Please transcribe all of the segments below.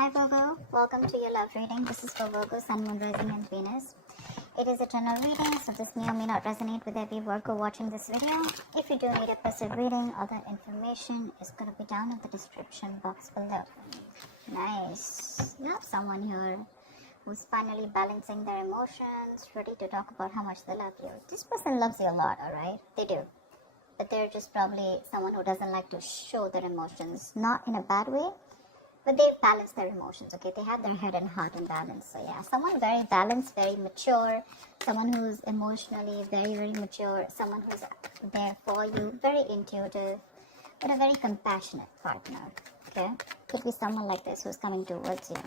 Hi Virgo, welcome to your love reading. This is for Virgo, Sun, Moon, Rising and Venus. It is a general reading, so this may or may not resonate with every Virgo watching this video. If you do need a passive reading, other information is going to be down in the description box below. Nice. You have someone here who's finally balancing their emotions, ready to talk about how much they love you. This person loves you a lot, alright? They do. But they're just probably someone who doesn't like to show their emotions, not in a bad way. But they balance their emotions, okay? They have their head and heart in balance. So yeah, someone very balanced, very mature, someone who's emotionally very, very mature, someone who's there for you, very intuitive, but a very compassionate partner, okay? Could be someone like this who's coming towards you.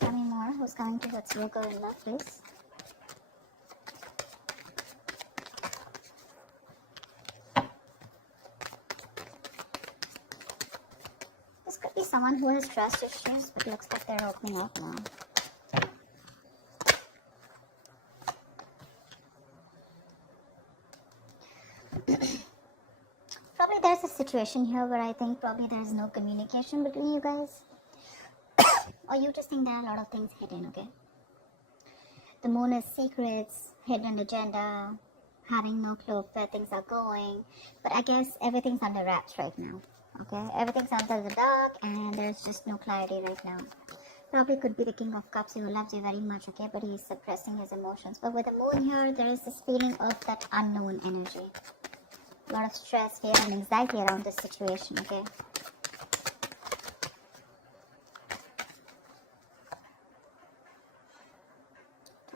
Tell me more, who's coming towards Virgo in love, please? This could be someone who has trust issues, but looks like they're opening up now. Probably there's a situation here where I think probably there's no communication between you guys. Or you just think there are a lot of things hidden, okay? The moon is secrets, hidden agenda, having no clue of where things are going. But I guess everything's under wraps right now. Okay, everything's under the dark and there's just no clarity right now. Probably could be the King of Cups who loves you very much, okay, but he's suppressing his emotions. But with the moon here, there is this feeling of that unknown energy. A lot of stress, fear and anxiety around this situation, okay.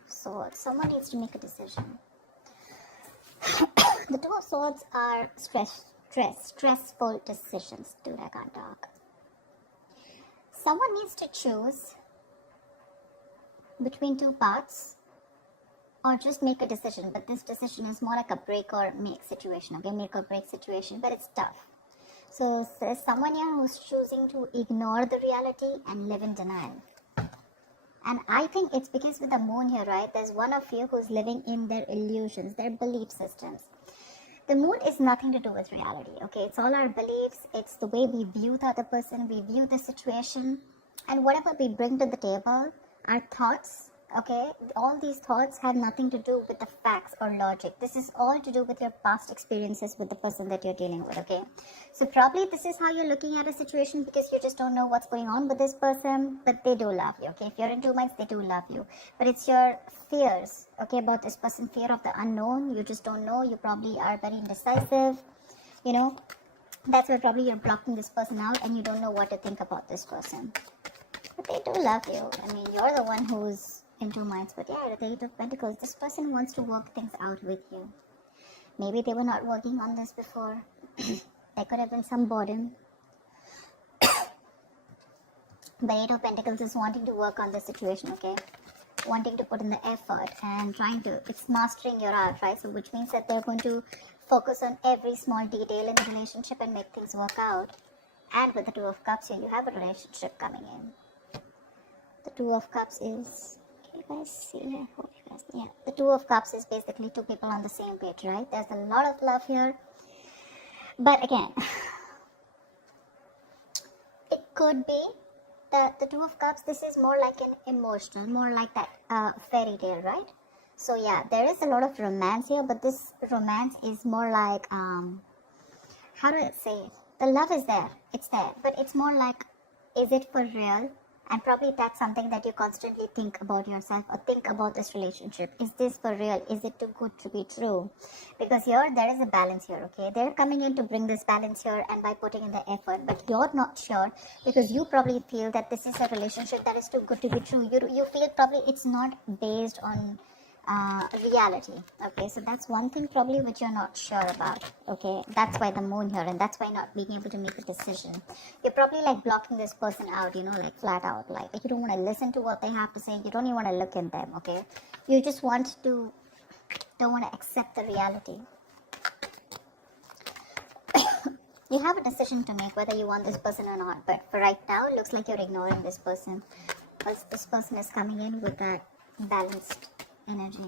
So someone needs to make a decision. The Two of Swords are stressful decisions. Dude, I can't talk. Someone needs to choose between two paths or just make a decision. But this decision is more like a break or make situation. Okay, make or break situation, but it's tough. So there's someone here who's choosing to ignore the reality and live in denial. And I think it's because with the moon here, right, there's one of you who's living in their illusions, their belief systems. The moon is nothing to do with reality, okay? It's all our beliefs. It's the way we view the other person, we view the situation. And whatever we bring to the table, our thoughts, okay? All these thoughts have nothing to do with the facts or logic. This is all to do with your past experiences with the person that you're dealing with, okay? So probably this is how you're looking at a situation because you just don't know what's going on with this person, but they do love you, okay? If you're in two minds, they do love you. But it's your fears, okay, about this person, fear of the unknown. You just don't know. You probably are very indecisive, you know. That's why probably you're blocking this person out and you don't know what to think about this person. But they do love you. I mean, you're the one who's in two minds. But yeah, the Eight of Pentacles, this person wants to work things out with you. Maybe they were not working on this before. There could have been some boredom. The Eight of Pentacles is wanting to work on the situation, okay? Wanting to put in the effort and trying to, it's mastering your art, right? So which means that they're going to focus on every small detail in the relationship and make things work out. And with the Two of Cups here, you have a relationship coming in. The Two of Cups is, can you guys see? I hope you guys, yeah. The Two of Cups is basically two people on the same page, right? There's a lot of love here. But again, it could be the Two of Cups, this is more like an emotional, more like that fairy tale, right? So yeah, there is a lot of romance here, but this romance is more like, how do I say it? The love is there, it's there, but it's more like, is it for real? And probably that's something that you constantly think about yourself or think about this relationship. Is this for real? Is it too good to be true? Because here, there is a balance here, okay? They're coming in to bring this balance here and by putting in the effort. But you're not sure because you probably feel that this is a relationship that is too good to be true. You feel probably it's not based on reality, okay? So that's one thing probably which you're not sure about, okay? That's why the moon here, and that's why not being able to make a decision. You're probably like blocking this person out, you know, like flat out, like you don't want to listen to what they have to say. You don't even want to look at them, okay? You just don't want to accept the reality. You have a decision to make whether you want this person or not, but for right now it looks like you're ignoring this person because this person is coming in with that balanced energy.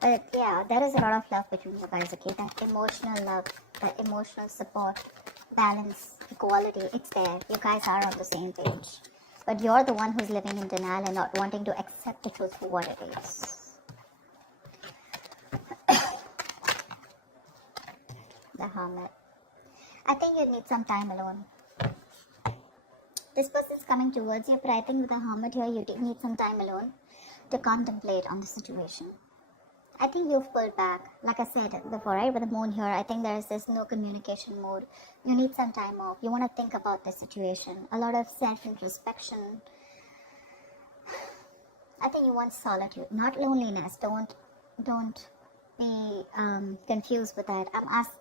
But yeah, there is a lot of love between you guys, okay? That emotional love, that emotional support, balance, equality, it's there. You guys are on the same page. But you're the one who's living in denial and not wanting to accept the truth for what it is. The Hermit. I think you need some time alone. This person's coming towards you, but I think with the Hermit here, you need some time alone to contemplate on the situation. I think you've pulled back. Like I said before, right? With the moon here, I think there is this no communication mode. You need some time off. You want to think about this situation. A lot of self-introspection. I think you want solitude, not loneliness. Don't be confused with that.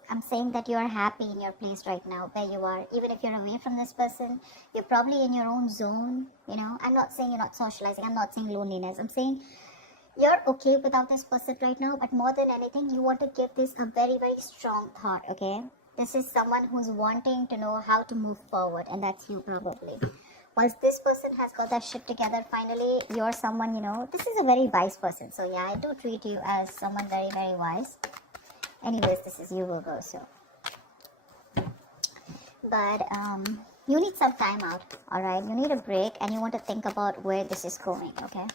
I'm saying that you are happy in your place right now, where you are. Even if you're away from this person, you're probably in your own zone. I'm not saying you're not socializing. I'm not saying loneliness. I'm saying you're okay without this person right now, but more than anything, you want to give this a very, very strong thought, okay? This is someone who's wanting to know how to move forward, and that's you probably. Once this person has got that shit together, finally, you're someone, this is a very wise person. So yeah, I do treat you as someone very, very wise. Anyways, this is you, Virgo, so. But you need some time out, alright? You need a break, and you want to think about where this is going, okay?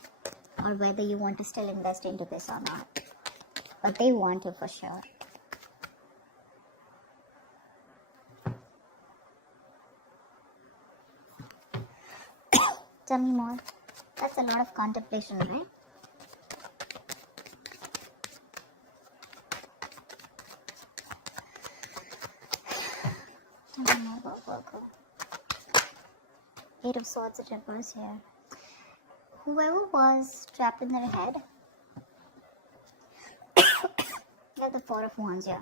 Or whether you want to still invest into this or not. But they want to for sure. Tell me more. That's a lot of contemplation, right? Tell me more about Virgo. 8 of Swords in reverse here. Whoever was trapped in their head, you have the 4 of Wands here.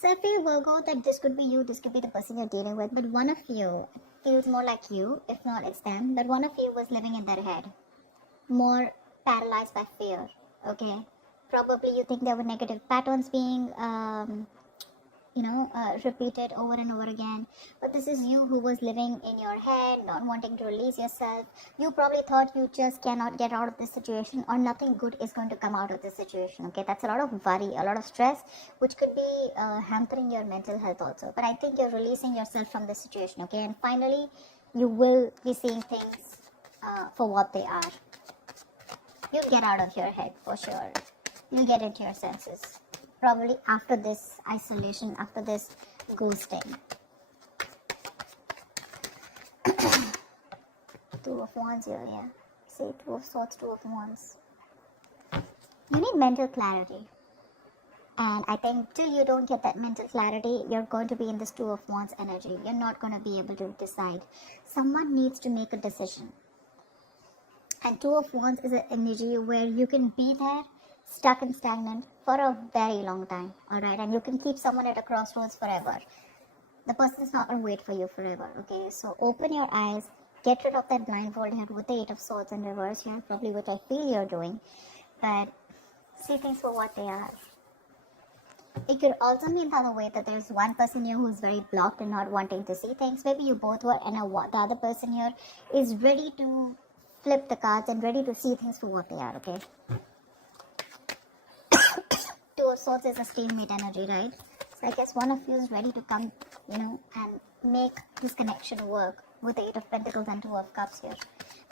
So I feel, Virgo, that this could be you, this could be the person you're dealing with, but one of you feels more like you, if not it's them, but one of you was living in their head, more paralyzed by fear, okay? Probably you think there were negative patterns being repeated over and over again. But this is you who was living in your head, not wanting to release yourself. You probably thought you just cannot get out of this situation, or nothing good is going to come out of this situation. Okay, that's a lot of worry, a lot of stress, which could be hampering your mental health also. But I think you're releasing yourself from this situation. Okay, and finally, you will be seeing things for what they are. You'll get out of your head for sure. You'll get into your senses. Probably after this isolation, after this ghosting. 2 of Wands here, yeah. See, 2 of Swords, 2 of Wands. You need mental clarity. And I think till you don't get that mental clarity, you're going to be in this 2 of Wands energy. You're not going to be able to decide. Someone needs to make a decision. And 2 of Wands is an energy where you can be there, stuck and stagnant for a very long time, alright? And you can keep someone at a crossroads forever. The person is not going to wait for you forever, okay? So open your eyes, get rid of that blindfold here with the 8 of Swords in reverse here, probably what I feel you're doing. But see things for what they are. It could also mean the other way, that there's one person here who's very blocked and not wanting to see things. Maybe you both were, and the other person here is ready to flip the cards and ready to see things for what they are, okay? 2 of Swords is a stalemate energy, right? So I guess one of you is ready to come, and make this connection work with the 8 of Pentacles and 2 of Cups here.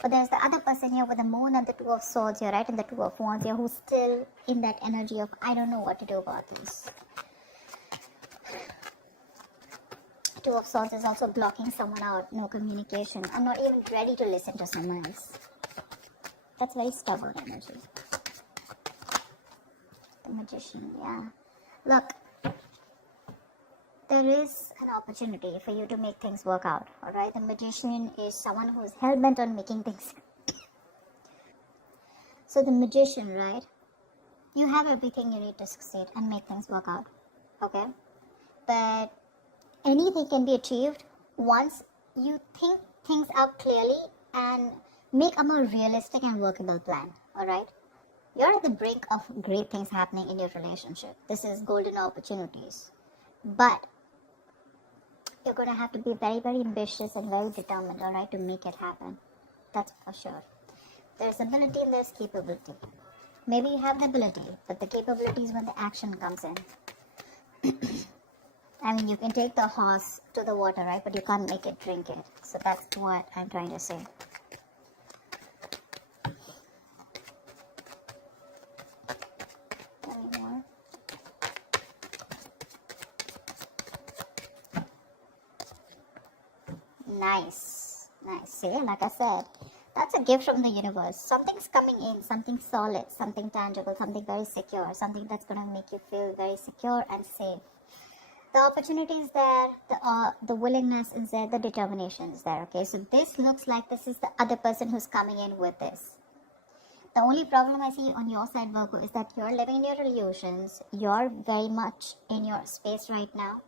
But there's the other person here with the Moon and the 2 of Swords here, right? And the 2 of Wands here, who's still in that energy of, I don't know what to do about this. 2 of Swords is also blocking someone out, no communication. I'm not even ready to listen to someone else. That's very stubborn energy. The Magician, yeah. Look, there is an opportunity for you to make things work out, alright? The Magician is someone who is hell-bent on making things. So the Magician, right? You have everything you need to succeed and make things work out, okay? But anything can be achieved once you think things out clearly and make a more realistic and workable plan, alright? You're at the brink of great things happening in your relationship. This is golden opportunities. But you're going to have to be very, very ambitious and very determined, alright, to make it happen. That's for sure. There's ability and there's capability. Maybe you have the ability, but the capability is when the action comes in. I mean, you can take the horse to the water, right? But you can't make it drink it. So that's what I'm trying to say. Any more? Nice. Nice. See, like I said, that's a gift from the universe. Something's coming in, something solid, something tangible, something very secure, something that's going to make you feel very secure and safe. The opportunity is there, the willingness is there, the determination is there. Okay, so this looks like this is the other person who's coming in with this. The only problem I see on your side, Virgo, is that you're living in your illusions. You're very much in your space right now.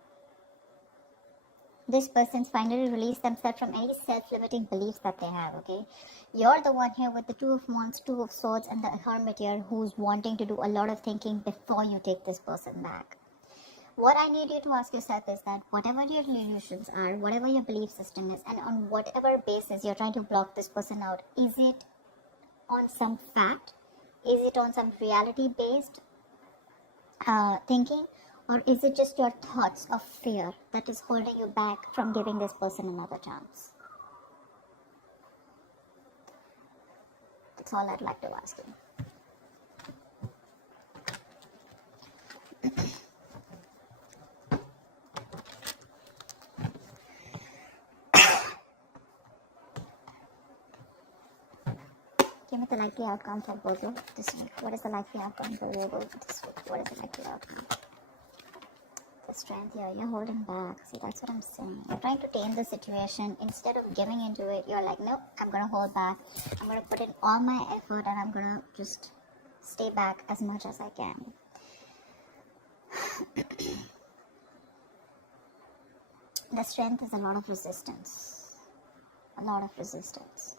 This person's finally released themselves from any self-limiting beliefs that they have, okay? You're the one here with the Two of Wands, Two of Swords, and the Hermit here who's wanting to do a lot of thinking before you take this person back. What I need you to ask yourself is that whatever your illusions are, whatever your belief system is, and on whatever basis you're trying to block this person out, is it on some fact? Is it on some reality-based thinking? Or is it just your thoughts of fear that is holding you back from giving this person another chance? That's all I'd like to ask you. Give me the likely outcome for Virgo this week. What is the likely outcome for Virgo this week? What is the likely outcome? The strength here, you're holding back. See, that's what I'm saying. You're trying to tame the situation. Instead of giving into it, you're like, nope, I'm going to hold back. I'm going to put in all my effort and I'm going to just stay back as much as I can. The strength is a lot of resistance. A lot of resistance.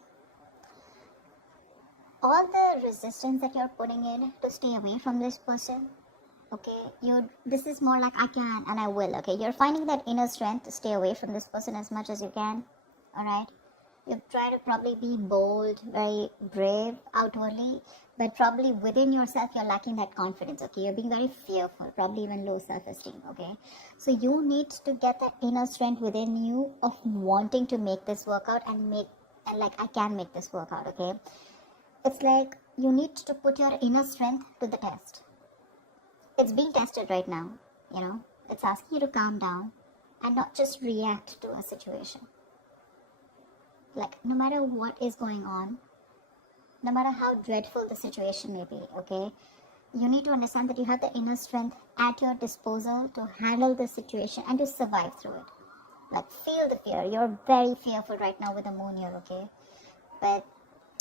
All the resistance that you're putting in to stay away from this person, okay, this is more like I can and I will, okay? You're finding that inner strength to stay away from this person as much as you can, alright? You try to probably be bold, very brave outwardly, but probably within yourself you're lacking that confidence, okay? You're being very fearful, probably even low self-esteem, okay? So you need to get that inner strength within you of wanting to make this work out and like I can make this work out, okay? It's like you need to put your inner strength to the test. It's being tested right now, you know. It's asking you to calm down and not just react to a situation. Like, no matter what is going on, no matter how dreadful the situation may be, okay, you need to understand that you have the inner strength at your disposal to handle the situation and to survive through it. Like, feel the fear. You're very fearful right now with the moon here, okay? But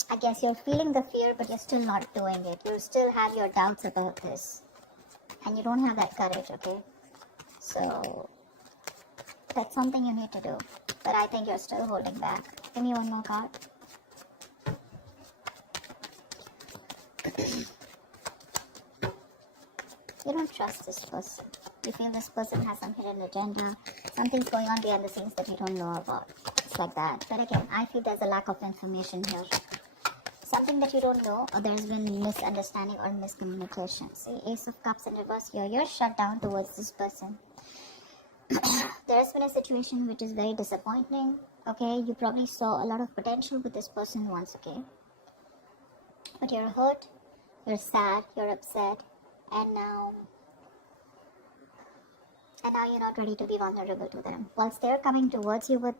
I guess you're feeling the fear, but you're still not doing it. You still have your doubts about this. And you don't have that courage, okay? So, that's something you need to do. But I think you're still holding back. Give me one more card. You don't trust this person. You feel this person has some hidden agenda. Something's going on behind the scenes that you don't know about. It's like that. But again, I feel there's a lack of information here. Something that you don't know, or there's been misunderstanding or miscommunication. See, Ace of Cups in reverse here. You're shut down towards this person. There's been a situation which is very disappointing. Okay, you probably saw a lot of potential with this person once, okay? But you're hurt, you're sad, you're upset, and now you're not ready to be vulnerable to them. Whilst they're coming towards you with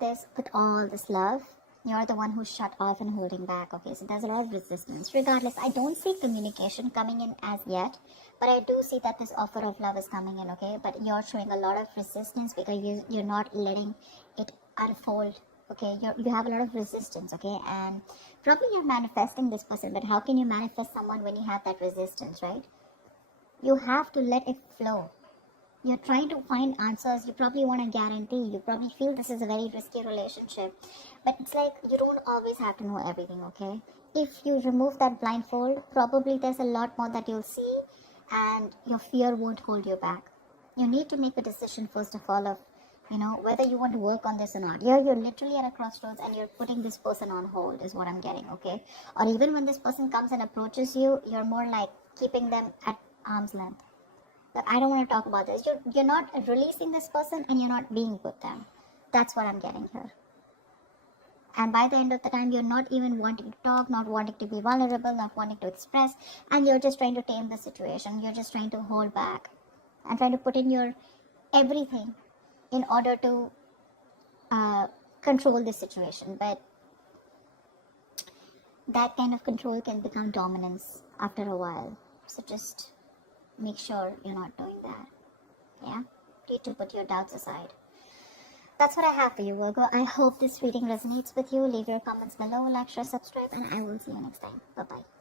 all this love, you're the one who's shut off and holding back, okay? So there's a lot of resistance. Regardless, I don't see communication coming in as yet, but I do see that this offer of love is coming in, okay? But you're showing a lot of resistance because you're not letting it unfold, okay? You have a lot of resistance, okay? And probably you're manifesting this person, but how can you manifest someone when you have that resistance, right? You have to let it flow. You're trying to find answers. You probably want a guarantee. You probably feel this is a very risky relationship. But it's like you don't always have to know everything, okay? If you remove that blindfold, probably there's a lot more that you'll see and your fear won't hold you back. You need to make a decision first of all of, whether you want to work on this or not. You're literally at a crossroads and you're putting this person on hold is what I'm getting, okay? Or even when this person comes and approaches you, you're more like keeping them at arm's length. That I don't want to talk about this. You're not releasing this person and you're not being with them. That's what I'm getting here. And by the end of the time, you're not even wanting to talk, not wanting to be vulnerable, not wanting to express, and you're just trying to tame the situation. You're just trying to hold back and trying to put in your everything in order to control the situation. But that kind of control can become dominance after a while. So just make sure you're not doing that. Yeah? Need to put your doubts aside. That's what I have for you, Virgo. I hope this reading resonates with you. Leave your comments below, like, share, subscribe, and I will see you next time. Bye-bye.